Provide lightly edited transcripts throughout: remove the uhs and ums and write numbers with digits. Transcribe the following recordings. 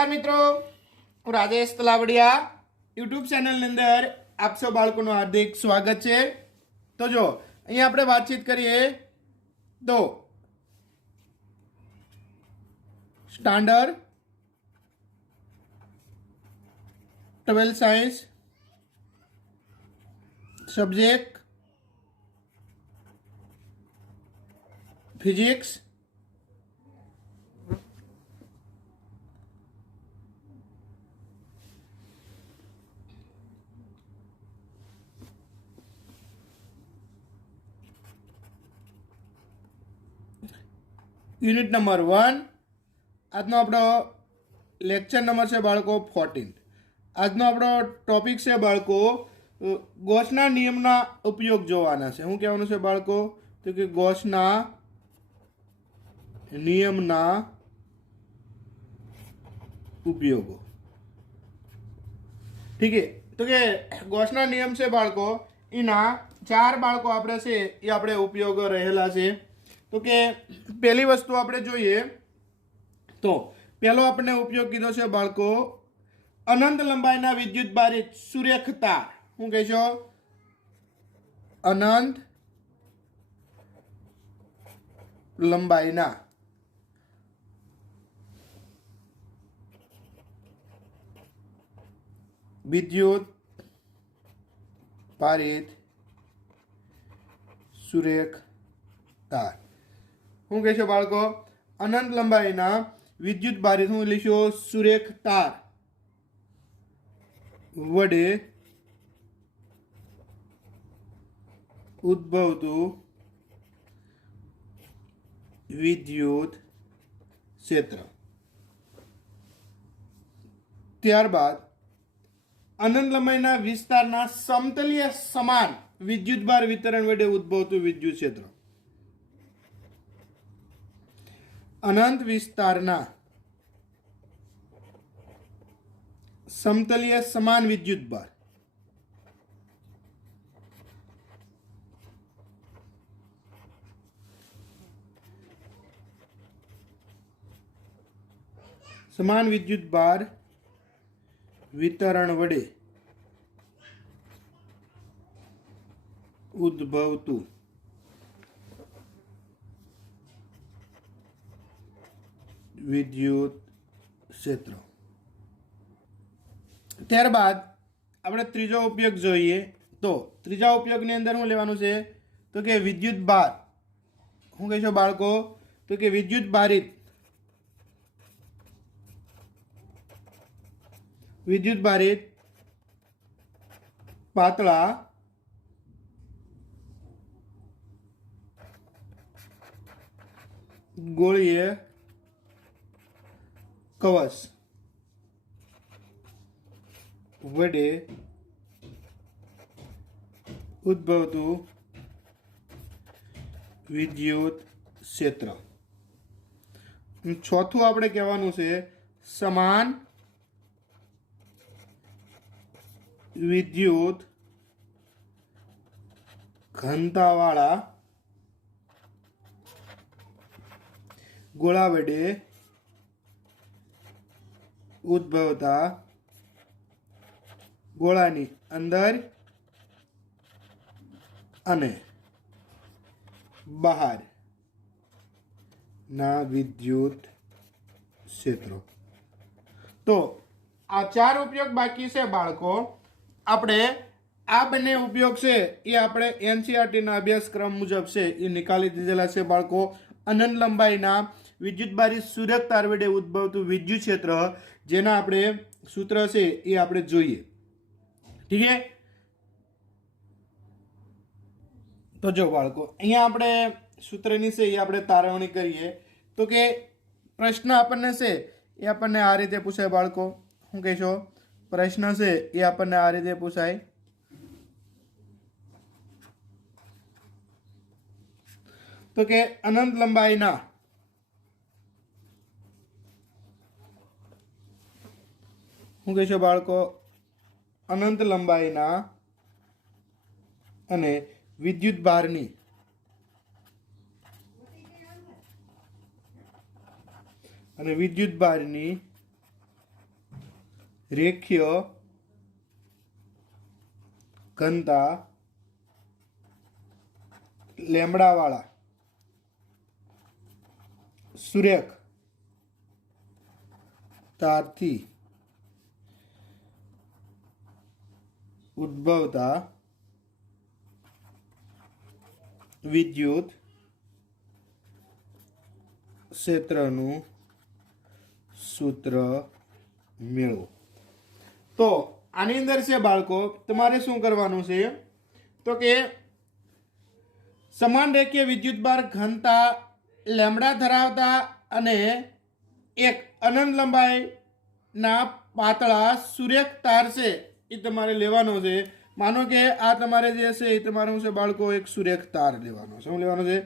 नमस्कार मित्रों, હું રાજેશ તલાવડિયા યુટ્યુબ ચેનલની અંદર આપ સૌ બાળકોનું હાર્દિક સ્વાગત છે। તો જો અહીંયા આપણે વાતચીત કરીએ તો standard 12 science subject physics unit number 1 આજનો આપણો લેક્ચર નંબર છે બાળકો 14। આજનો આપણો ટોપિક છે બાળકો ગૌસના નિયમના ઉપયોગ જોવાના છે। શું કહેવાનું છે બાળકો? તો કે ગૌસના નિયમના ઉપયોગો। ठीक है, तो કે ગૌસના નિયમ છે બાળકો એના 4 બાળકો આપણે છે એ આપણે ઉપયોગો રહેલા છે। तो કે પહેલી વસ્તુ આપણે જોઈએ તો પહેલો આપણે ઉપયોગ કીધો છે બાળકો અનંત લંબાઈના વિદ્યુત બારિત સુરેખ તાર। શું કહેશો? અનંત લંબાઈના વિદ્યુત બારિત સુરેખ તાર। શું કહેશો બાળકો? અનંત લંબાઈના વિદ્યુત બારિત શું લઈશો? સુરેખ તાર વડે ઉદ્ભવતું વિદ્યુત ક્ષેત્ર। ત્યારબાદ અનંત લંબાઈના વિસ્તારના સમતલીય સમાન વિદ્યુતભાર વિતરણ વડે ઉદ્ભવતું વિદ્યુત ક્ષેત્ર। અનંત વિસ્તારના સમતલીય સમાન વિદ્યુતભાર સમાન વિદ્યુતભાર વિતરણ વડે ઉદ્ભવતું વિદ્યુત ક્ષેત્ર। ત્યારબાદ આપણે ત્રીજો ઉપયોગ જોઈએ તો ત્રીજા ઉપયોગની અંદર શું લેવાનું છે? તો કે વિદ્યુત ભાર। શું કહેશો બાળકો? તો કે વિદ્યુત ભારિત પાતળા ગોળીય કવચ વડે ઉદ્ભવતું વિદ્યુત ક્ષેત્ર। ચોથું આપણે કહેવાનું છે સમાન વિદ્યુત ઘનતાવાળા ગોળા વડે ઉદ્ભવતા ગોળાની અંદર અને બહાર ના વિદ્યુત ક્ષેત્રો। તો આ 4 ઉપયોગ બાકી છે બાળકો। આપણે આ બંને ઉપયોગ છે એ આપણે એનસીઈઆરટી ના અભ્યાસક્રમ મુજબ છે એ નિકાલી દીધેલા છે બાળકો। અનંત લંબાઈના વિદ્યુત બારિત સુરેખ તાર વડે ઉદ્ભવતું વિદ્યુત ક્ષેત્ર જેના આપણે સૂત્ર છે એ આપણે જોઈએ। ઠીક છે, તો જો બાળકો અહીંયા આપણે સૂત્રની છે એ આપણે તારવણી કરીએ તો કે પ્રશ્ન આપણને છે એ આપણને આ રીતે પૂછાય બાળકો। શું કહેશો? પ્રશ્ન છે એ આપણને આ રીતે પૂછાય તો કે અનંત લંબાઈના શું કહેશો બાળકો? અનંત લંબાઈના અને વિદ્યુત ભારની અને વિદ્યુત ભારની રેખીય ઘનતા લેમડાવાળા સુરેખ તારથી ઉદ્ભવતા વિદ્યુત ક્ષેત્રનું સૂત્ર મેળવો. તો આની અંદર છે બાળકો, તમારે શું કરવાનું છે તો કે સમાન રેખીય વિદ્યુતભાર ઘનતા લેમડા ધરાવતા અને એક અનંત લંબાઈના પાતળા સુરેખ તાર છે એ તમારે લેવાનો છે. માનો કે આ તમારે જે છે એ તમારું છે બાળકો એક સુરેખ તાર લેવાનો છે. શું લેવાનો છે?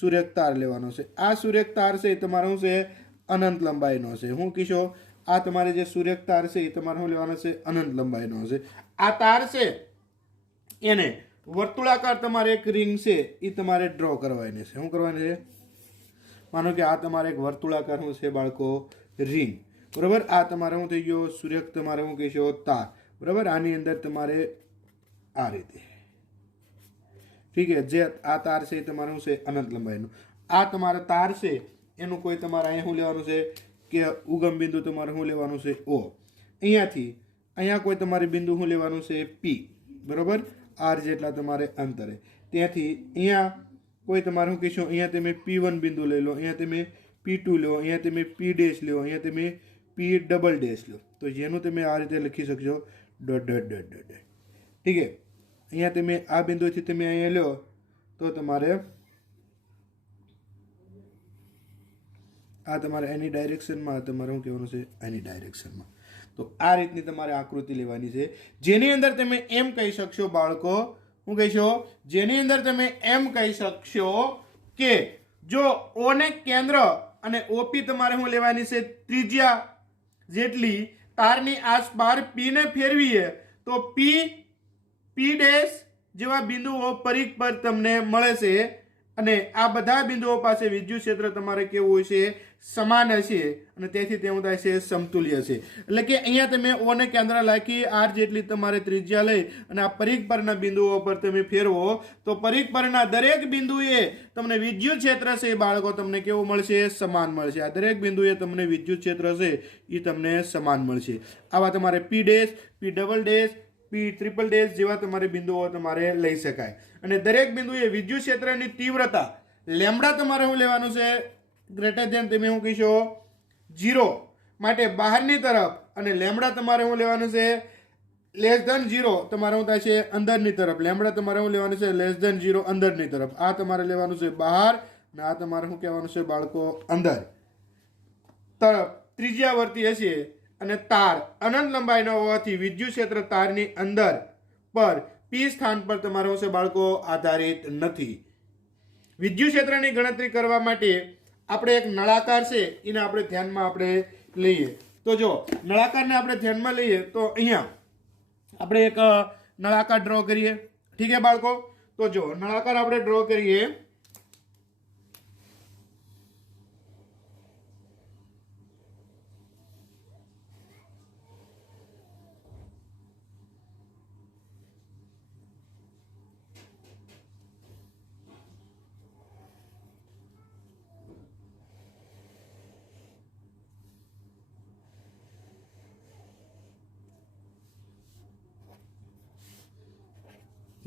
સુરેખ તાર લેવાનો છે. આ સુરેખ તાર છે એ તમારું છે અનંત લંબાઈનો છે. શું કહીશો? આ તમારે જે સુરેખ તાર છે એ તમારે શું લેવાનો છે? અનંત લંબાઈનો છે. આ તાર છે એને વર્તુળાકાર તમારે એક રિંગ છે એ તમારે ડ્રો કરવાની છે. શું કરવાની છે? માનો કે આ તમારે એક વર્તુળાકાર શું છે બાળકો? રિંગ. બરાબર. આ તમારે શું થઈ ગયો? સુરેખ તમારે શું કહીશો? તાર. બરાબર. આની અંદર તમારે આ રીતે, ઠીક છે, જે આ તાર છે એ તમારે શું છે? અનંત લંબાઈનો. આ તમારા તાર છે એનું કોઈ તમારે અહીંયા શું લેવાનું છે કે ઉગમ બિંદુ તમારે શું લેવાનું છે? ઓ. અહીંયાથી અહીંયા કોઈ તમારે બિંદુ શું લેવાનું છે? પી. બરાબર. આર જેટલા તમારે અંતરે. ત્યાંથી અહીંયા કોઈ તમારે શું કહીશું? અહીંયા તમે P1 બિંદુ લઈ લો, અહીંયા તમે P2 લો, અહીંયા તમે P ડેશ લો, અહીંયા તમે P ડબલ ડેશ લો. તો જેનું તમે આ રીતે લખી શકશો ડોટ ડોટ ડોટ ડોટ. ઠીક છે. અહીંયા તમે આ બિંદુથી તમે અહીંયા લો તો તમારે આ તમારે એની ડાયરેક્શનમાં, તમારે શું કહેવાનું છે? એની ડાયરેક્શનમાં. તો આ રીતની તમારે આકૃતિ લેવાની છે, જેની અંદર તમે એમ કહી શકશો બાળકો, શું કહીશો? જેની અંદર તમે એમ કહી શકશો કે જો ઓ ને કેન્દ્ર અને ઓપી તમારે શું લેવાની છે? ત્રિજ્યા જેટલી તારની આસપાસ પી ને ફેરવીએ તો પી ડેશ જેવા બિંદુઓ પરિઘ પર તમને મળે છે અને આ બધા બિંદુઓ પાસે વિદ્યુત ક્ષેત્ર તમારે કેવું હોય છે? સમાન હશે અને તેથી તેવું થાય છે સમતુલ્ય છે. એટલે કે અહીંયા તમે ઓ ને કેન્દ્ર રાખી આર જેટલી તમારે ત્રિજ્યા લઈ અને આ પરિઘ પરના બિંદુઓ પર તમે ફેરવો તો પરિઘ પરના દરેક બિંદુએ તમને વિદ્યુત ક્ષેત્ર છે બાળકો તમને કેવું મળશે? સમાન મળશે. આ દરેક બિંદુએ તમને વિદ્યુત ક્ષેત્ર છે એ તમને સમાન મળશે. આવા તમારે P dash, P double dash, P triple dash જેવા તમારે બિંદુઓ તમારે લઈ શકાય. અને દરેક બિંદુએ વિદ્યુત ક્ષેત્રની તીવ્રતા લેમડા તમારે શું લેવાનું છે? ગ્રેટર ધેન તમે શું કહીશો? 0 માટે બહારની તરફ, અને લેમડા તમારે શું લેવાનું છે? લેસ ધેન 0 તમારે શું થાય છે? અંદરની તરફ. લેમડા તમારે શું લેવાનું છે? લેસ ધેન 0 અંદરની તરફ. આ તમારે લેવાનું છે બહાર અને આ તમારે શું કહેવાનું છે બાળકો? અંદર તરફ ત્રિજ્યાવર્તી હશે અને તાર અનંત લંબાઈનો હોવાથી વિદ્યુત ક્ષેત્ર તારની અંદર પર પી સ્થાન પર તમારે શું છે બાળકો? આધારિત નથી. વિદ્યુત ક્ષેત્રની ગણતરી કરવા માટે આપણે એક નળાકાર છે એને આપણે ધ્યાનમાં આપણે લઈએ. તો જો નળાકારને આપણે ધ્યાનમાં લઈએ તો અહીંયા આપણે એક નળાકાર ડ્રો કરીએ. ઠીક છે બાળકો? તો જો નળાકાર આપણે ડ્રો કરીએ.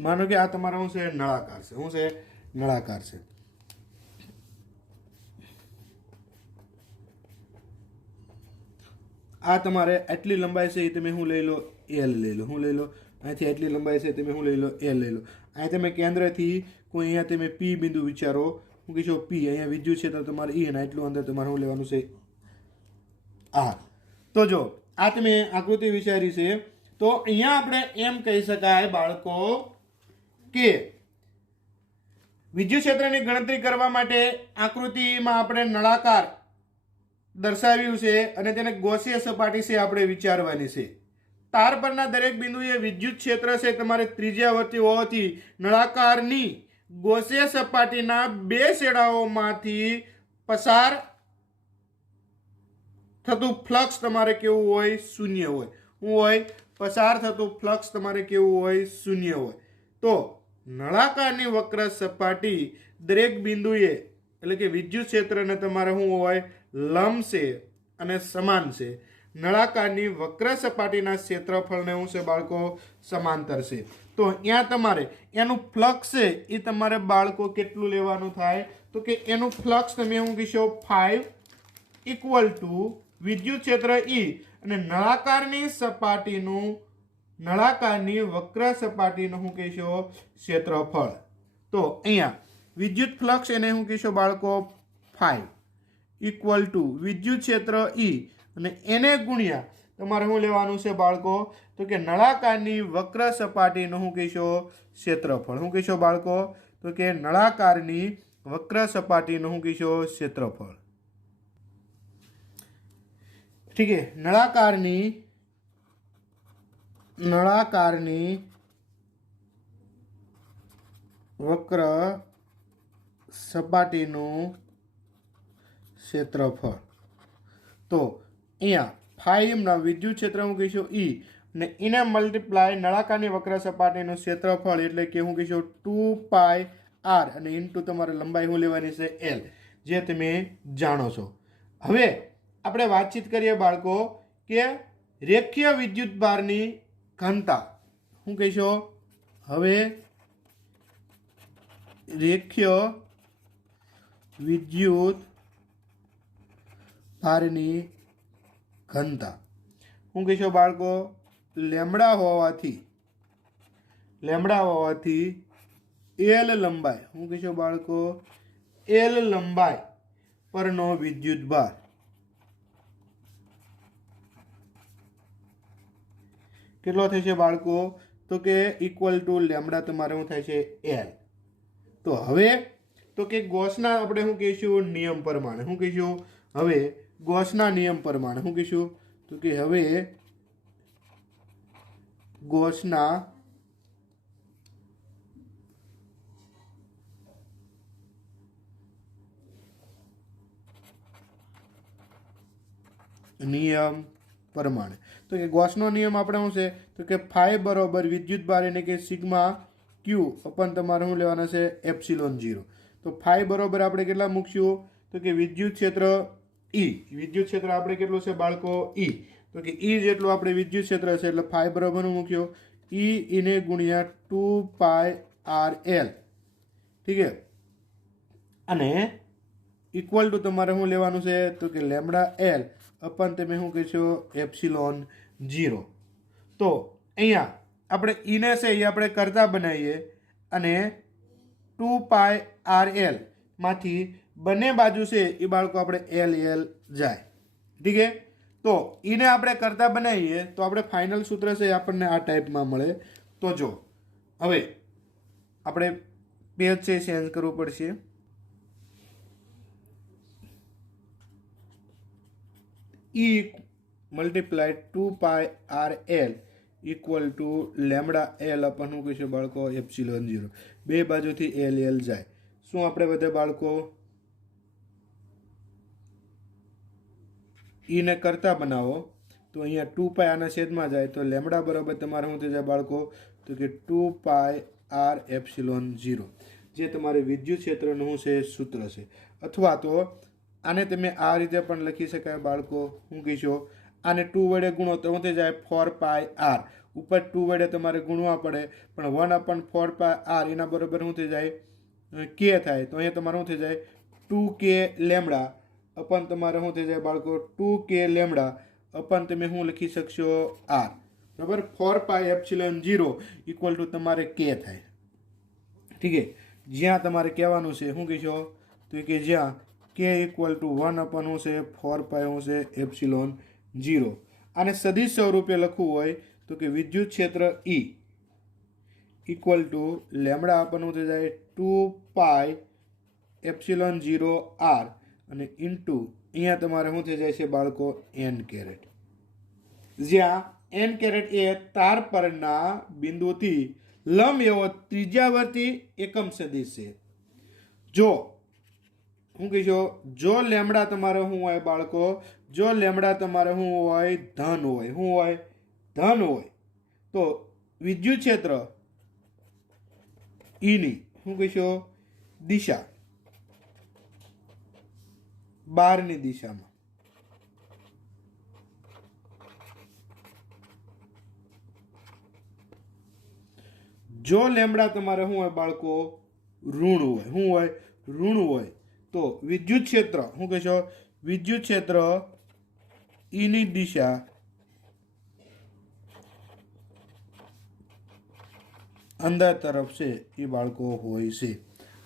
માનો કે આ તમારા શું છે? નળાકાર છે. શું છે? નળાકાર છે. આ તમારે આટલી લંબાઈ છે એ તમે શું લઈ લો? એલ લઈ લો. શું લઈ લો? અહીંથી આટલી લંબાઈ છે તમે શું લઈ લો? એલ લઈ લો. અહીં તમે કેન્દ્રથી કોઈ અહીંયા તમે પી બિંદુ વિચારો. શું કહીશો? પી. અહીંયા વિદ્યુત ક્ષેત્ર તમારે ઈ અને આટલું અંદર તમારે શું લેવાનું છે? આર. તો જો આ તમે આકૃતિ વિચારી છે તો અહીંયા આપણે એમ કહી શકાય બાળકો કે વિદ્યુત ક્ષેત્રની ગણતરી કરવા માટે આકૃતિમાં આપણે નળાકાર દર્શાવ્યું છે અને તેને ગોસીય સપાટી છે આપણે વિચારવાની છે. તાર પરના દરેક બિંદુએ વિદ્યુત ક્ષેત્ર છે તમારે ત્રિજ્યાવર્તી હોવાથી નળાકારની ગોસીય સપાટીના બે છેડાઓમાંથી પસાર થતું ફ્લક્સ તમારે કેવું હોય? શૂન્ય હોય. શું હોય? પસાર થતું ફ્લક્સ તમારે કેવું હોય? શૂન્ય હોય. તો નળાકારની વક્ર સપાટી દરેક બિંદુએ એટલે કે વિદ્યુત ક્ષેત્રને તમારે શું હોય? લંબ છે અને સમાન છે. નળાકારની વક્ર સપાટીના ક્ષેત્રફળને શું છે બાળકો? સમાંતર છે. તો અહીંયા તમારે એનું ફ્લક્સ છે એ તમારે બાળકો કેટલું લેવાનું થાય? તો કે એનું ફ્લક્સ તમે શું કહેશો? 5 ઇક્વલ ટુ વિદ્યુત ક્ષેત્ર E અને નળાકારની સપાટીનું નળાકારની વક્ર સપાટીનું શું કહેશો? ક્ષેત્રફળ. તો અહીંયા વિદ્યુત ફ્લક્સ એને શું કહેશો બાળકો? 5 ઇક્વલ ટુ વિદ્યુત ક્ષેત્ર E અને એને ગુણ્યા તમારે શું લેવાનું છે બાળકો? તો કે નળાકારની વક્ર સપાટીનું શું કહેશો? ક્ષેત્રફળ. શું કહેશો બાળકો? તો કે નળાકારની વક્ર સપાટીનું શું કહેશો? ક્ષેત્રફળ. ઠીક છે. નળાકારની વક્ર સપાટીનું ક્ષેત્રફળ. તો અહીંયા 5 ના વિદ્યુત ક્ષેત્ર હું કહીશું E અને એને મલ્ટીપ્લાય નળાકારની વક્ર સપાટીનું ક્ષેત્રફળ એટલે કે હું કહીશું 2πr અને ઇન્ટુ તમારે લંબાઈ શું લેવાની છે? L, જે તમે જાણો છો. હવે આપણે વાતચીત કરીએ બાળકો કે રેખીય વિદ્યુત ભારની ઘનતા. શું કહીશો? હવે રેખીય વિદ્યુત ભારની ઘનતા શું કહીશો બાળકો? લેમડા હોવાથી L લંબાઈ. શું કહીશો બાળકો? L લંબાઈ પરનો વિદ્યુત ભાર કેટલો થશે બાળકો? તો કે ઇક્વલ ટુ લેમડા તમારે શું થાય છે? L. તો હવે તો કે ગોસના આપણે શું કહીશું? નિયમ પ્રમાણે. શું કહીશું? હવે ગોસના નિયમ પ્રમાણે શું કહીશું? તો કે હવે ગોસના નિયમ પ્રમાણે. તો કે ગોસનો નિયમ આપણે શું છે? તો કે 5 બરોબર વિદ્યુત ભાર એટલે કે સિગ્મા ક્યુ અપન તમારે શું લેવાના છે? એપ્સિલોન 0. તો 5 બરોબર આપણે કેટલા મૂકશું? તો કે વિદ્યુત ક્ષેત્ર E. વિદ્યુત ક્ષેત્ર આપણે કેટલું છે બાળકો? E. તો કે E જેટલું આપણે વિદ્યુત ક્ષેત્ર છે એટલે 5 બરોબર મૂક્યો E એને ગુણ્યા 2πrl. ઠીક છે. અને ઇક્વલ ટુ તમારે શું લેવાનું છે? તો કે લેમડા L અપન તમે શું કહેશો? એપ્સિલોન 0. તો અહીંયા આપણે ઈને છે એ આપણે કરતા બનાવીએ અને 2πrl માંથી બંને બાજુ છે એ બાળકો આપણે L જાય. ઠીક છે. તો ઈને આપણે કરતા બનાવીએ તો આપણે ફાઇનલ સૂત્ર છે આપણને આ ટાઈપમાં મળે. તો જો હવે આપણે પેજ છે ચેન્જ કરવું પડશે. E multiply 2πrl equal to lambda L અપન શું કહીશું બાળકો? એપ્સિલોન 0. બે બાજુથી L જાય. શું આપણે બધે બાળકો E ને કરતા બનાવો તો અહીંયા 2π આના છેદમાં જાય તો લેમડા બરાબર તમારે શું થઈ જાય બાળકો? તો કે 2πr એપ્સિલોન 0, જે તમારે વિદ્યુત ક્ષેત્રનું શું છે? સૂત્ર છે. અથવા તો આને તમે આ રીતે પણ લખી શકાય બાળકો. શું કહીશો? આને 2 વડે ગુણો તો શું થઈ જાય? 4πr. ઉપર 2 વડે તમારે ગુણવા પડે પણ 1/4πr એના બરાબર શું થઈ જાય? k થાય. તો અહીંયા તમારે શું થઈ જાય? 2k લેમડા અપન તમારે શું થઈ જાય બાળકો? 2k લેમડા અપન તમે શું લખી શકશો? r. બરાબર. 4π એપ્સિલોન 0 ઇક્વલ ટુ તમારે k થાય. ઠીક છે. જ્યાં તમારે કહેવાનું છે શું કહીશો? તો કે જ્યાં k ઇક્વલ ટુ 1/4π શું છે? એપ્સિલોન 0. આને સદિશ સ્વરૂપે લખવું હોય તો કે વિદ્યુત ક્ષેત્ર E ઇક્વલ ટુ લેમડા આપણનું થઈ જાય 2π એપ્સિલોન 0 r અને ઇન્ટુ અહીંયા તમારે શું થઈ જાય છે બાળકો? n caret. જ્યાં n કેરેટ એ તાર પરના બિંદુથી લંબ એવો ત્રિજ્યાવર્તી એકમ સદિશ છે. જો શું કહીશો? જો લેમડા તમારે શું હોય બાળકો? જો લેમડા તમારે શું હોય? ધન હોય. શું હોય? ધન હોય તો વિદ્યુત ક્ષેત્ર ઈની શું કહીશું દિશા બહારની દિશામાં જો લેમડા તમારે શું હોય બાળકો ઋણ હોય શું હોય ઋણ હોય તો વિદ્યુત ક્ષેત્ર શું કહેશો વિદ્યુત ક્ષેત્ર ઈની દિશા અંદર તરફ છે એ બાળકો હોય છે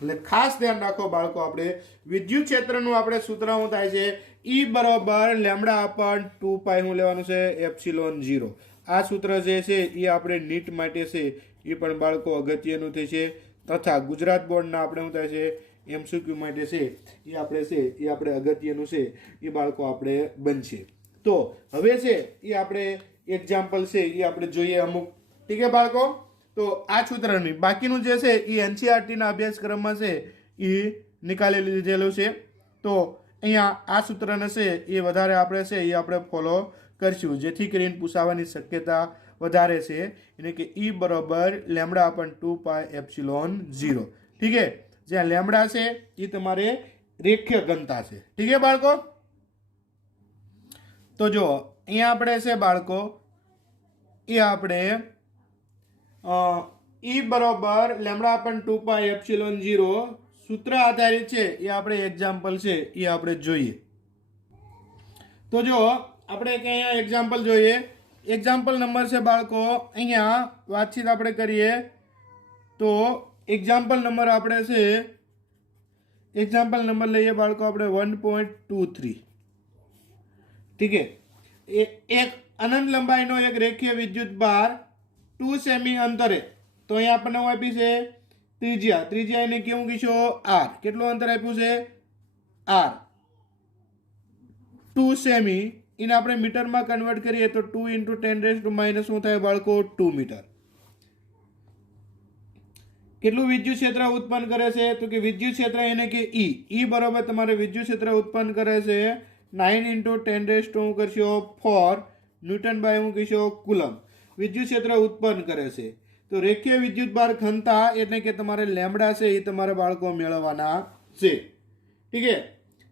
એટલે ખાસ ધ્યાન રાખો બાળકો આપણે વિદ્યુત ક્ષેત્રનું આપણે સૂત્ર શું થાય છે ઈ બરાબર લેમડા અપન 2 પાઈ શું લેવાનું છે એપ્સિલોન 0 આ સૂત્ર જે છે એ આપણે નીટ માટે છે એ પણ બાળકો અગત્યનું થાય છે તથા ગુજરાત બોર્ડના આપણે શું થાય છે એમસીક્યુ માટે છે એ આપણે અગત્યનું છે એ બાળકો આપણે બનશે તો હવે છે એ આપણે એક્ઝામ્પલ છે એ આપણે જોઈએ અમુક ઠીક છે બાળકો તો આ સૂત્રની બાકીનું જે છે એ એનસીઆરટીના અભ્યાસક્રમમાં છે એ નિકાલી લીધેલું છે તો અહીંયા આ સૂત્રને છે એ વધારે આપણે છે એ આપણે ફોલો કરશું જેથી કરીને પૂછાવાની શક્યતા વધારે છે એટલે કે ઈ બરાબર લેમડા અપન 2 પાઈ એપ્સિલોન 0 ઠીક છે જ્યાં લેમડા છે એ તમારે રેખીય ઘનતા છે ઠીક છે બાળકો તો જો અહીંયા આપણે છે બાળકો એ આપણે ઈ બરાબર લેમડા અપન 2 પાઈ એપ્સિલોન 0 સૂત્ર આધારિત છે એ આપણે એક્ઝામ્પલ છે એ આપણે જોઈએ તો જો આપણે અહીંયા એક્ઝામ્પલ જોઈએ એક્ઝામ્પલ નંબર છે બાળકો અહીંયા વાતચીત આપણે કરીએ તો એક્ઝામ્પલ નંબર આપણે છે એક્ઝામ્પલ નંબર લઈએ બાળકો આપણે 1.23 ઠીક છે એક અનંત લંબાઈનો એક રેખીય વિદ્યુત ભાર 2 સેમી અંતરે તો અહીંયા આપણને આપી છે ત્રિજ્યા એને કેવું કહીશું r કેટલું અંતર આપ્યું છે r 2 સેમી એને આપણે મીટરમાં કન્વર્ટ કરીએ તો 2 × 10⁻⁻ શું થાય બાળકો 2 મીટર કેટલું વિદ્યુત ક્ષેત્ર ઉત્પન્ન કરે છે તો કે વિદ્યુત ક્ષેત્ર એને કે ઈ બરાબર તમારે વિદ્યુત ક્ષેત્ર ઉત્પન્ન કરે છે 9 × 10⁻⁴ શું કરશો 4 ન્યૂટન બાય શું કહીશું કુલમ વિદ્યુત ક્ષેત્ર ઉત્પન્ન કરે છે તો રેખીય વિદ્યુત ભાર ઘનતા એટલે કે તમારે લેમડા છે એ તમારે બાળકો મેળવવાના છે ઠીક છે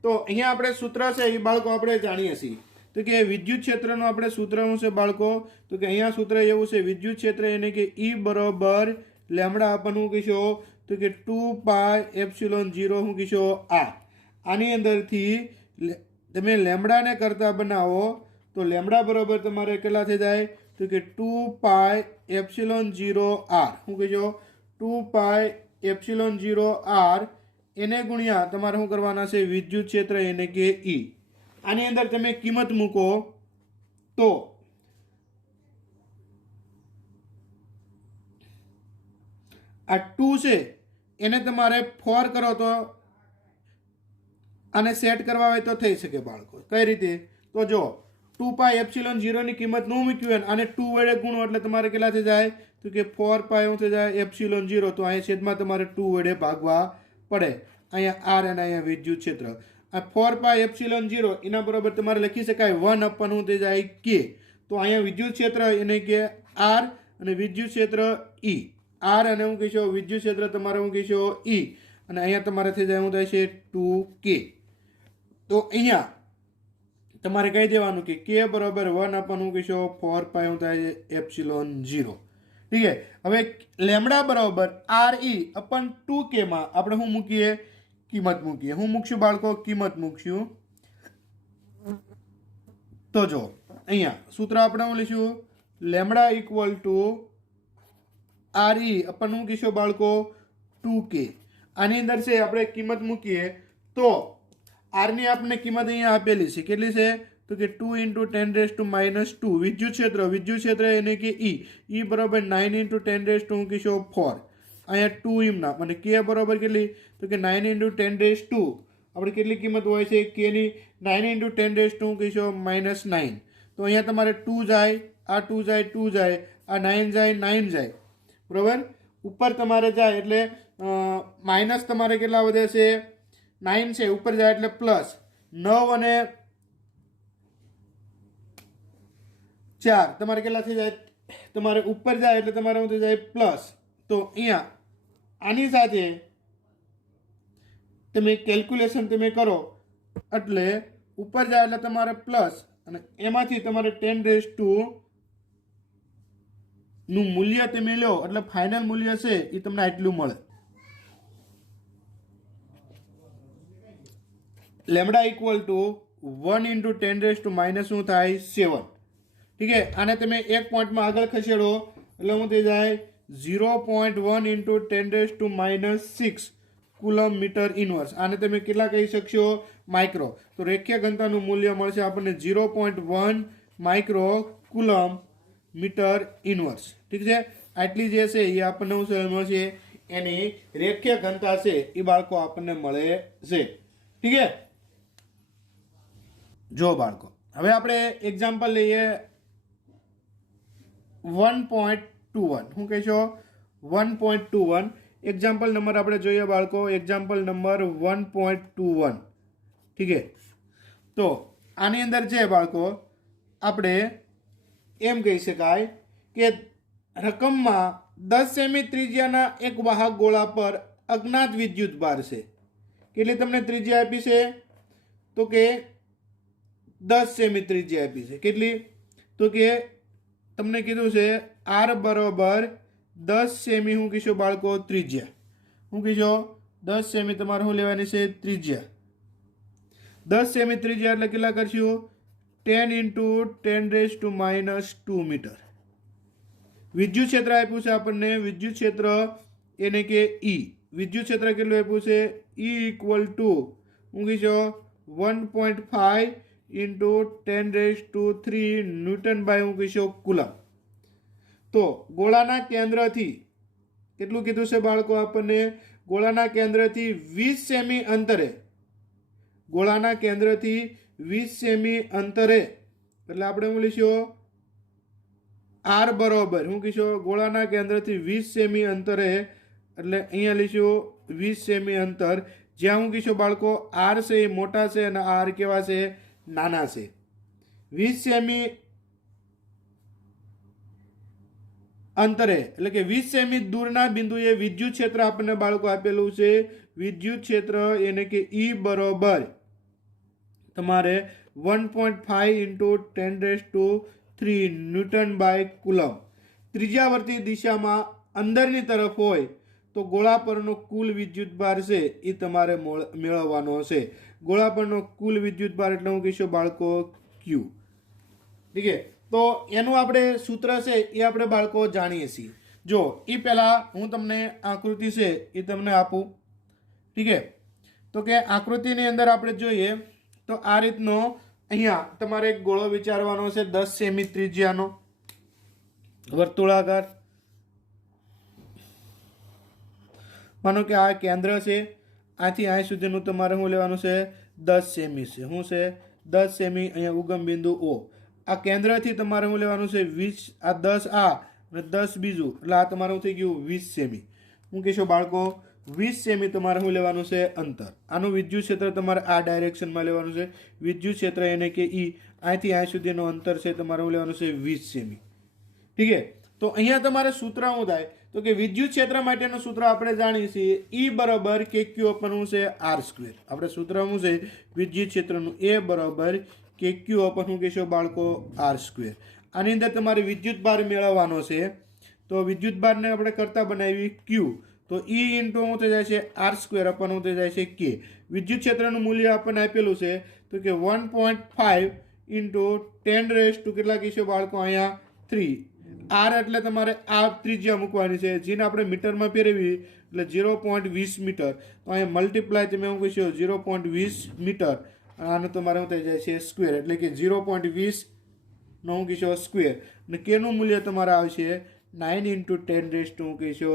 તો અહીંયા આપણે સૂત્ર છે એ બાળકો આપણે જાણીએ છીએ તો કે વિદ્યુત ક્ષેત્રનું આપણે સૂત્ર શું છે બાળકો તો કે અહીંયા સૂત્ર એવું છે વિદ્યુત ક્ષેત્ર એને કે ઈ બરાબર લેમડા અપન શું કહીશું તો કે 2 પાઈ એપ્સિલોન 0 શું કહીશું r આની અંદરથી તમે લેમડાને કરતા બનાવો તો લેમડા બરાબર તમારે કેટલા થઈ જાય તો કે 2 પાઈ એપ્સિલોન 0 r શું કહેજો 2 પાઈ એપ્સિલોન 0 r એને ગુણ્યા તમારે શું કરવાના છે વિદ્યુત ક્ષેત્ર એને કે ઈ આની અંદર તમે કિંમત મૂકો તો આ 2 છે એને તમારે 4 કરો તો આને સેટ કરવા હોય તો થઈ શકે બાળકો કઈ રીતે તો જો 2 પાઈ એપ્સિલોન 0 ની કિંમત ન મૂક્યું અને 2 વડે ગુણો એટલે તમારે કેટલા થઈ જાય તો કે 4 પાઈ શું થઈ જાય એપ્સિલોન 0 તો અહીંયા છેદમાં તમારે 2 વડે ભાગવા પડે અહીંયા r અને અહીંયા વિદ્યુત ક્ષેત્ર આ 4 પાઈ એપ્સિલોન 0 એના બરાબર તમારે લખી શકાય 1 અપન શું થઈ જાય k તો અહીંયા વિદ્યુત ક્ષેત્ર એને કે r અને વિદ્યુત ક્ષેત્ર e r અને હું કહીશું વિદ્યુત ક્ષેત્ર તમારે હું કહીશું e અને અહીંયા તમારે થઈ જાય શું થાય છે 2k તો અહીંયા તમારે કહી દેવાનું કે k બરાબર 1 અપન હું કહીશું 4 પાઈ શું થાય છે એપ્સિલોન 0 ઠીક છે હવે લેમડા બરાબર re અપન 2k માં આપણે શું મૂકીએ કિંમત મૂકીએ હું મૂકશું બાળકો કિંમત મૂકશું તો જો અહીંયા સૂત્ર આપણે શું લઈશું લેમડા ઇક્વલ ટુ re અપન શું કહીશું બાળકો 2k આની અંદર છે આપણે કિંમત મૂકીએ તો r ની આપણે કિંમત અહીંયા આપેલી છે કેટલી છે તો કે 2 × 10⁻² વિદ્યુત ક્ષેત્ર એને કે e બરાબર 9 × 10⁻² શું કહીશું 4 અહીંયા 2 એમના અને k બરાબર કેટલી તો કે 9 × 10⁻² આપણે કેટલી કિંમત હોય છે k ની 9 × 10⁻² શું કહીશું -9 તો અહીંયા તમારે 2 જાય આ 2 જાય 2 જાય આ 9 જાય 9 જાય બરાબર ઉપર તમારે જાય એટલે માઇનસ તમારે કેટલા વધે છે 9 છે ઉપર જાય એટલે પ્લસ 9 અને 4 તમારે કેટલા થઈ જાય, તમારે ઉપર જાય એટલે તમારે શું થઈ જાય પ્લસ. તો અહીંયા આની સાથે તમે કેલ્ક્યુલેશન તમે કરો એટલે ઉપર જાય એટલે તમારે પ્લસ અને એમાંથી તમારે 10 નું મૂલ્ય તમે લો એટલે ફાઇનલ મૂલ્ય છે એ તમને આટલું મળે. લેમડા ઇક્વલ ટુ 1 ઇન્ટુ 10 શું થાય 7. ઠીક છે, આને તમે એક પોઈન્ટમાં આગળ ખસેડો એટલે શું થઈ જાય 0.1 ઇન્ટુ 10 કુલમ મીટર ઇનવર્સ. આને તમે કેટલા કહી શકશો માઇક્રો. તો રેખીય ઘનતાનું મૂલ્ય મળશે આપણને 0.1 માઇક્રો કુલમ મીટર ઇનવર્સ. ઠીક છે, આટલી જે છે એ આપણને શું મળશે, એની રેખીય ઘનતા છે એ બાળકો આપણને મળે છે. ઠીક છે, જો બાળકો હવે આપણે એક્ઝામ્પલ લઈએ 1.21. શું કહેશો 1.21. એક્ઝામ્પલ નંબર આપણે જોઈએ બાળકો, એક્ઝામ્પલ નંબર 1.21. ઠીક છે, તો આની અંદર છે બાળકો આપણે એમ કહી શકાય કે રકમમાં 10 સેમી ત્રિજ્યાના એક વાહક ગોળા પર અજ્ઞાત વિદ્યુત ભાર છે. કેટલી તમને ત્રિજ્યા આપી છે, તો કે 10 સેમી ત્રિજ્યા આપી છે. કેટલી, તો કે તમને કીધું છે આર બરોબર 10 સેમી શું કહીશો બાળકો ત્રિજ્યા. શું કહીશો 10 સેમી તમારે શું લેવાની છે ત્રિજ્યા. 10 સેમી ત્રિજ્યા એટલે કેટલા કરશું 10 ઇન્ટુ 10⁻² મીટર. વિદ્યુત ક્ષેત્ર આપ્યું છે આપણને, વિદ્યુત ક્ષેત્ર એને કે ઈ. વિદ્યુત ક્ષેત્ર કેટલું આપ્યું છે ઈ ઇક્વલ ટુ શું કહીશો 1.5 ઇન્ટુ 10⁻³ ન્યૂટન બાય શું કહીશો કુલમ. તો ગોળાના કેન્દ્રથી કેટલું કીધું છે બાળકો આપણને, ગોળાના કેન્દ્રથી 20 સેમી અંતરે, ગોળાના કેન્દ્રથી 20 સેમી અંતરે એટલે આપણે શું લઈશું આર બરોબર શું કહીશું ગોળાના કેન્દ્રથી 20 સેમી અંતરે એટલે અહીંયા લઈશું 20 સેમી અંતર, જ્યાં શું કહીશું બાળકો આર છે એ મોટા છે અને આર કેવા છે નાના છે. 20 સેમી અંતરે એટલે કે 20 સેમી દૂરના બિંદુએ વિદ્યુત ક્ષેત્ર આપણને બાળકો આપેલું છે. વિદ્યુત ક્ષેત્ર એને કે ઈ બરોબર તમારે 1.5 ઇન્ટુ 10⁻³ ન્યૂટન બાય કુલમ. ત્રિજ્યાવર્તી દિશામાં અંદરની તરફ હોય તો ગોળા પરનો કુલ વિદ્યુત ભાર છે એ તમારે મેળવવાનો છે. ગોળા પરનો કુલ વિદ્યુત ભાર એટલે હું કહીશું બાળકો ક્યુ. ઠીક છે, તો એનું આપણે સૂત્ર છે એ આપણે બાળકો જાણીએ છીએ. જો એ પહેલાં હું તમને આકૃતિ છે એ તમને આપું. ઠીક છે, તો કે આકૃતિની અંદર આપણે જોઈએ તો આ રીતનો અહીંયા તમારે એક ગોળો વિચારવાનો છે 10 સેમી ત્રિજ્યાનો વર્તુળાકાર. માનો કે આ કેન્દ્ર છે, આથી અહીં સુધીનું તમારે શું લેવાનું છે 10 સેમી છે. શું છે 10 સેમી. અહીંયા ઉગમ બિંદુ ઓ. આ કેન્દ્રથી તમારે શું લેવાનું છે 20, આ 10 આ અને 10 બીજું એટલે આ તમારું થઈ ગયું 20 સેમી. શું કહેશો બાળકો 20 સેમી તમારે શું લેવાનું છે અંતર. આનું વિદ્યુત ક્ષેત્ર તમારે આ ડાયરેક્શનમાં લેવાનું છે. વિદ્યુત ક્ષેત્ર એને કે ઈ, અહીંથી અહીં સુધીનું અંતર છે તમારે શું લેવાનું છે 20 સેમી. ઠીક છે, તો અહીંયા તમારે સૂત્ર શું થાય તો કે વિદ્યુત ક્ષેત્ર માટેનું સૂત્ર આપણે જાણીએ છીએ ઈ બરાબર KQ અપન શું છે R². આપણે સૂત્ર શું છે વિદ્યુત ક્ષેત્રનું એ બરાબર KQ અપન શું કહેશો બાળકો R². આની અંદર તમારે વિદ્યુત ભાર મેળવવાનો છે, તો વિદ્યુત ભારને આપણે કરતા બનાવી Q, તો E ઇન્ટુ શું થઈ જાય છે R² અપન શું થઈ જાય છે K. વિદ્યુત ક્ષેત્રનું મૂલ્ય આપણને આપેલું છે તો કે 1.5 ઇન્ટુ 10⁻² કેટલા કહીશું બાળકો અહીંયા 3. આર એટલે તમારે આ ત્રિજ્યા મૂકવાની છે, જેને આપણે મીટરમાં ફેરવી એટલે 0.20 મીટર. તો અહીંયા મલ્ટીપ્લાય તમે શું કહીશું 0.20 મીટર. આને તમારે શું થઈ જાય છે સ્ક્વેર એટલે કે 0.20 નો શું કહીશો સ્ક્વેર. અને કેનું મૂલ્ય તમારે આવશે 9 ઇન્ટુ 10⁻² શું કહીશો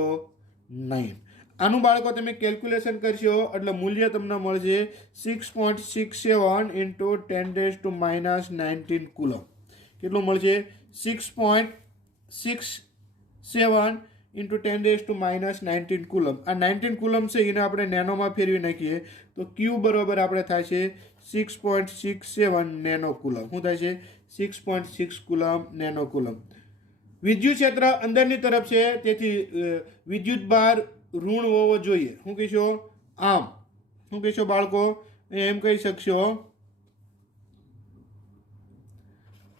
9. આનું બાળકો તમે કેલ્ક્યુલેશન કરશો એટલે મૂલ્ય તમને મળશે 6.67 ઇન્ટુ 10⁻⁻19 કુલમ. કેટલું મળશે 6.67 ઇન્ટુ 10⁻⁻19 કુલમ. આ 19 કુલમ છે એને આપણે નેનોમાં ફેરવી નાખીએ તો ક્યુ બરોબર આપણે થાય છે 6.67 નેનો કુલમ. શું થાય છે 6.6 કુલમ નેનો કુલમ. વિદ્યુત ક્ષેત્ર અંદરની તરફ છે, તેથી વિદ્યુત ભાર ઋણ હોવો જોઈએ. શું કહેશો? આમ શું કહેશો બાળકો? એમ કહી શકશો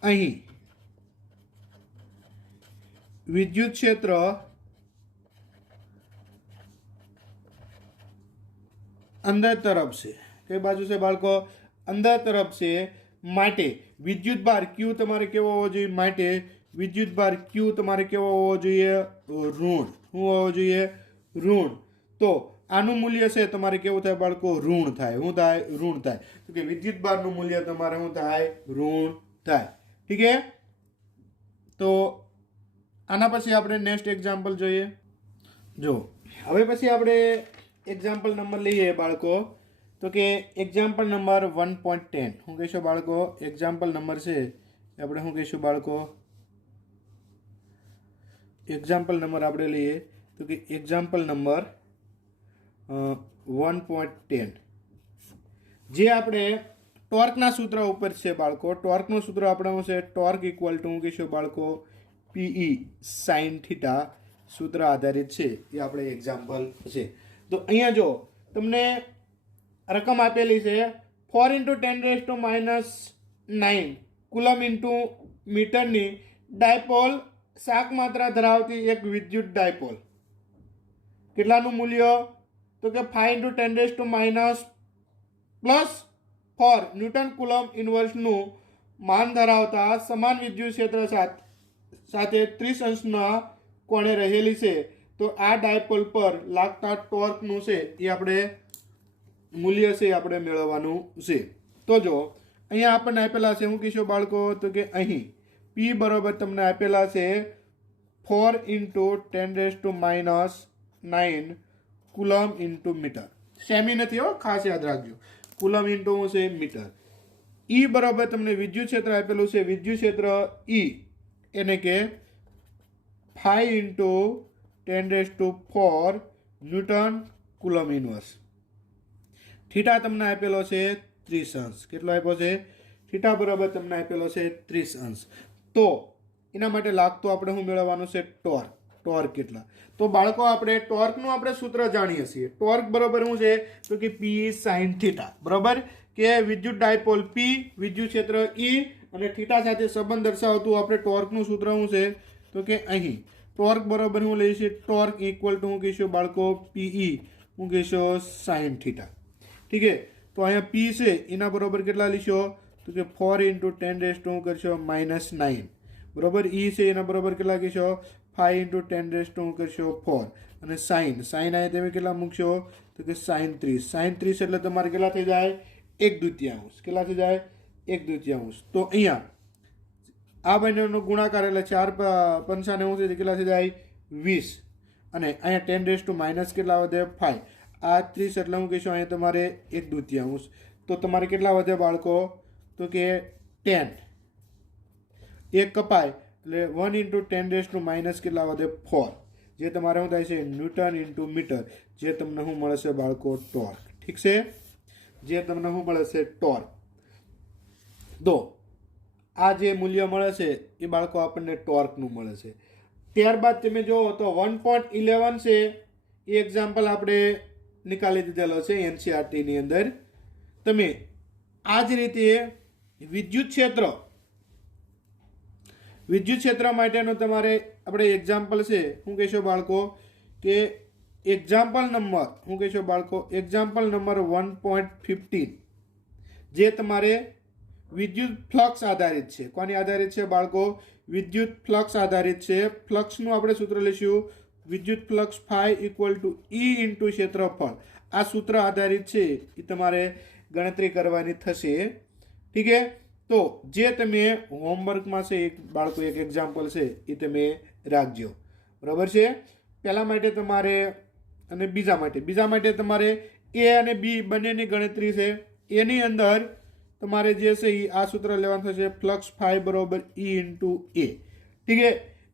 અહીં વિદ્યુત ક્ષેત્ર અંદર તરફ છે. કઈ બાજુ છે બાળકો? અંદર તરફ છે. માટે વિદ્યુત ભાર ક્યુ તમારે કેવો હોવો જોઈએ? માટે વિદ્યુત ભાર ક્યુ તમારે કેવો હોવો જોઈએ? ઋણ. શું હોવો જોઈએ? ઋણ. તો આનું મૂલ્ય છે તમારે કેવું થાય બાળકો? ઋણ થાય. શું થાય? ઋણ થાય. તો કે વિદ્યુત ભારનું મૂલ્ય તમારે શું થાય? ઋણ થાય. ઠીક છે. તો આના પછી આપણે નેક્સ્ટ એક્ઝામ્પલ જોઈએ. જો હવે પછી આપણે એક્ઝામ્પલ નંબર લઈએ બાળકો. તો કે એક્ઝામ્પલ નંબર 1.10. શું કહેશો બાળકો? એક્ઝામ્પલ નંબર છે આપણે શું કહીશું બાળકો? એક્ઝામ્પલ નંબર આપણે લઈએ તો કે એક્ઝામ્પલ નંબર 1.10 જે આપણે ટોર્કના સૂત્ર ઉપર છે બાળકો. ટોર્કનું સૂત્ર આપણે શું છે? ટોર્ક ઇક્વલ ટુ શું કહીશું બાળકો? PE સાઇન થીટા સૂત્ર આધારિત છે. એ આપણે એક્ઝામ્પલ છે. તો અહીંયા જો તમને રકમ આપેલી છે 4 × 10⁻⁹ કુલમ ઇન્ટુ મીટરની ડાયપોલ શાક માત્રા ધરાવતી એક વિદ્યુત ડાયપોલ. કેટલાનું મૂલ્ય? તો કે 5 × 10⁻+4 ન્યૂટન કુલમ ઇન્વર્સનું માન ધરાવતા સમાન વિદ્યુત ક્ષેત્ર સાથે 30 અંશના કોણે રહેલી છે. તો આ ડાયપોલ પર લાગતા ટોર્કનું છે એ આપણે મૂલ્ય છે આપણે મેળવવાનું છે. તો જો અહીંયા આપણને આપેલા છે. શું કહીશું બાળકો? તો કે અહીં P બરોબર તમને આપેલા છે 4 × 10⁻⁹ કુલમ ઇન્ટુ મીટર. સેમી નથી હો, ખાસ યાદ રાખજો. કુલમ ઇન્ટુ શું છે? મીટર. E બરોબર તમને વિદ્યુત ક્ષેત્ર આપેલું છે. વિદ્યુત ક્ષેત્ર E એને કે 5 × 10⁴ ન્યૂટન કુલમ ઇન્વર્સ. થીટા તમને આપેલો છે 30 અંશ. કેટલો આપ્યો છે? થીટા બરાબર તમને આપેલો છે 30 અંશ. તો એના માટે લાગતું આપણે શું મેળવવાનું છે? ટોર્ક. ટોર્ક કેટલા? તો બાળકો આપણે ટોર્કનું આપણે સૂત્ર જાણીએ છીએ. ટોર્ક બરાબર શું છે? તો કે P સાઇન થીટા. બરાબર કે વિદ્યુત ડાયપોલ P, વિદ્યુત ક્ષેત્ર E અને થીટા સાથે સંબંધ દર્શાવતું આપણે ટોર્કનું સૂત્ર શું છે? તો કે અહીં ટોર્ક બરાબર શું લઈશું? ટોર્ક ઇક્વલ ટુ શું કહીશું બાળકો? PE શું કહીશું? Sine theta. ઠીક છે. તો અહીંયા P છે એના બરોબર કેટલા લઈશો? તો કે 4 × 10⁻⁹ શું કરશો? -9. બરોબર. E છે એના બરોબર કેટલા કહેશો? 5 × 10⁻⁴ શું કરશો? 4. અને સાઇન અહીંયા તમે કેટલા મૂકશો? તો કે સાઇન 30. સાઇન 30 એટલે તમારે કેટલા થઈ જાય? 1/2. કેટલા થઈ જાય? 1/2. તો અહીંયા આ બંનેનો ગુણાકાર એટલે 4 પંચાને શું છે? કેટલા થઈ જાય? 20. અને અહીંયા 10⁻⁻ કેટલા વધે? 5. આ 30 એટલે હું કહીશું અહીંયા તમારે 1/2. તો તમારે કેટલા વધે બાળકો? તો કે 10. 1 કપાય એટલે 1 × 10⁻⁻ કેટલા વધે? 4. જે તમારે શું થાય છે? Newton into metre. જે તમને શું મળે છે બાળકો? ટોર્ક. ઠીક છે. જે તમને શું મળે છે? ટોર્ક. તો આ જે મૂલ્ય મળે છે એ બાળકો આપણને ટોર્કનું મળે છે. ત્યારબાદ તમે જુઓ તો 1.11 છે એ એક્ઝામ્પલ આપણે નિકાલી દીધેલો છે NCERT ની અંદર. તમે આ જ રીતે વિદ્યુત ક્ષેત્ર માટેનો તમારે આપણે એક્ઝામ્પલ છે શું કહેશો બાળકો? કે એક્ઝામ્પલ નંબર શું કહેશો બાળકો? એક્ઝામ્પલ નંબર 1.15 જે તમારે વિદ્યુત ફ્લક્સ આધારિત છે. કોની આધારિત છે બાળકો? વિદ્યુત ફ્લક્સ આધારિત છે. ફ્લક્સનું આપણે સૂત્ર લઈશું વિદ્યુત ફ્લક્સ ∅ = E × ક્ષેત્રફળ. આ સૂત્ર આધારિત છે એ તમારે ગણતરી કરવાની થશે. ઠીક છે. તો જે તમે હોમવર્કમાં છે એક બાળકો એક એક્ઝામ્પલ છે એ તમે રાખજો. બરાબર છે. પહેલા માટે તમારે અને બીજા માટે તમારે A અને B બંનેની ગણતરી છે. એની અંદર તમારે જે છે એ આ સૂત્ર લેવાનું થશે ફ્લક્સ ∅ = E × A. ઠીક છે.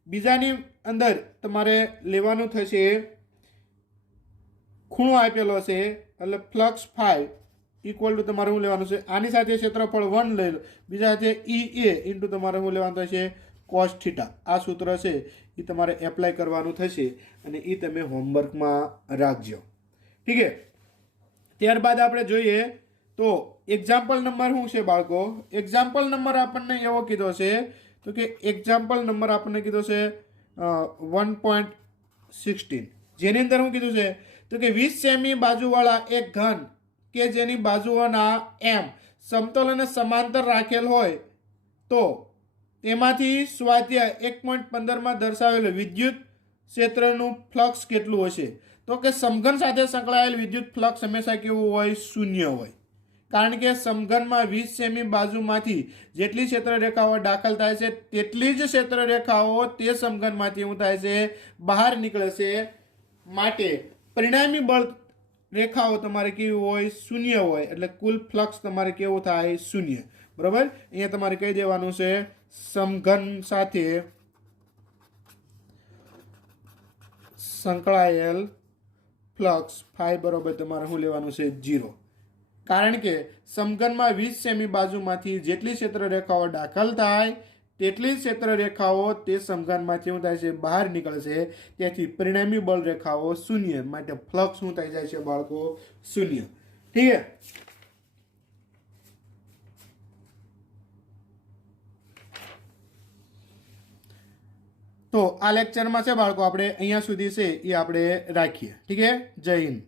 બીજાની અંદર તમારે લેવાનું થશે ખૂણો આપેલો છે એટલે ફ્લક્સ ∅ ઇક્વલ ટુ તમારે શું લેવાનું છે, આની સાથે ક્ષેત્રફળ 1 લઈ લો, બીજા સાથે ઈ એ ઇન્ટુ તમારે શું લેવાનું થશે કોસ થીટા. આ સૂત્ર છે એ તમારે એપ્લાય કરવાનું થશે અને એ તમે હોમવર્કમાં રાખજો. ઠીક છે. ત્યારબાદ આપણે જોઈએ તો એક્ઝામ્પલ નંબર શું છે બાળકો. એક્ઝામ્પલ નંબર આપણને એવો કીધો છે તો કે એક્ઝામ્પલ નંબર આપણને કીધો છે 1.16, જેની અંદર શું કીધું છે તો કે 20 સેમી બાજુવાળા એક ઘન કે જેની બાજુઓના એમ સમતલ અને સમાંતર રાખેલ હોય તો તેમાંથી સ્વાધ્યાય 1.15 માં દર્શાવેલું વિદ્યુત ક્ષેત્રનું ફ્લક્સ કેટલું હશે. તો કે સમઘન સાથે સંકળાયેલ વિદ્યુત ફ્લક્સ હંમેશા કેવું હોય, શૂન્ય હોય. કારણ કે સમઘનમાં 20 સેમી બાજુમાંથી જેટલી ક્ષેત્રરેખાઓ દાખલ થાય છે તેટલી જ ક્ષેત્રરેખાઓ તે સમઘનમાંથી શું થાય છે, બહાર નીકળે છે. માટે પરિણામી બળ રેખાઓ તમારે કેવી હોય, શૂન્ય હોય. એટલે કુલ ફ્લક્સ તમારે કેવું થાય, શૂન્ય. બરોબર. અહીંયા તમારે કહી દેવાનું છે સમઘન સાથે સંકળાયેલ ફ્લક્સ ફાઈ બરોબર તમારે શું લેવાનું છે, 0. કારણ કે સમઘનમાં 20 સેમી બાજુમાંથી જેટલી ક્ષેત્રરેખાઓ દાખલ થાય તેટલી ક્ષેત્રરેખાઓ તે સમઘનમાંથી શું થાય છે, બહાર નીકળશે. તેથી પરિણામી બળ રેખાઓ શૂન્ય. માટે ફ્લક્સ શું થઈ જાય છે બાળકો, શૂન્ય. ઠીક છે. તો આ લેક્ચરમાં છે બાળકો આપણે અહીંયા સુધી છે એ આપણે રાખીએ. ઠીક છે. જય હિન્દ.